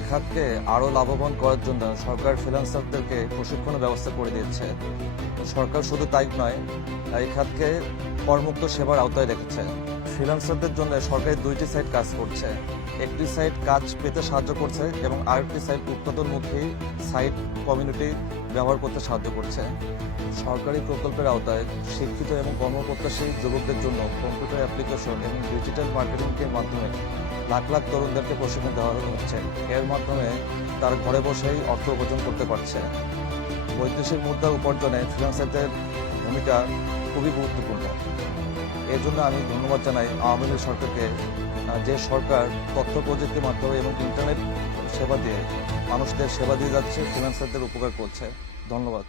এই খাতকে আরও লাভবান করার জন্য সরকার ফ্রিল্যান্সারদেরকে প্রশিক্ষণের ব্যবস্থা করে দিয়েছে। সরকার শুধু তাই নয়, এই খাতকে করমুক্ত সেবার আওতায় রেখেছে। ফ্রিল্যান্সারদের জন্য সরকারি 2টি সাইট কাজ করছে। একটি সাইট কাজ পেতে সাহায্য করছে এবং আরেকটি সাইট উৎপাদনমুখী সাইট কমিউনিটি ব্যবহার করতে সাহায্য করছে। সরকারি প্রকল্পের আওতায় শিক্ষিত এবং কর্মপ্রত্যাশী যুবকদের জন্য কম্পিউটার অ্যাপ্লিকেশন এবং ডিজিটাল মার্কেটিংয়ের মাধ্যমে লাখ লাখ তরুণদেরকে প্রশিক্ষণ দেওয়া হচ্ছে। এর মাধ্যমে তারা ঘরে বসেই অর্থ উপার্জন করতে পারছে। বৈদেশিক মুদ্রা উপার্জনে ফ্রিল্যান্সারদের ভূমিকা খুবই গুরুত্বপূর্ণ। এর জন্য আমি ধন্যবাদ জানাই আওয়ামী লীগ সরকারকে, যে সরকার তথ্য প্রযুক্তির মাধ্যমে এবং ইন্টারনেট সেবা দিয়ে মানুষদের সেবা দিয়ে যাচ্ছে, ফ্রিল্যান্সারদের উপকার করছে। ধন্যবাদ।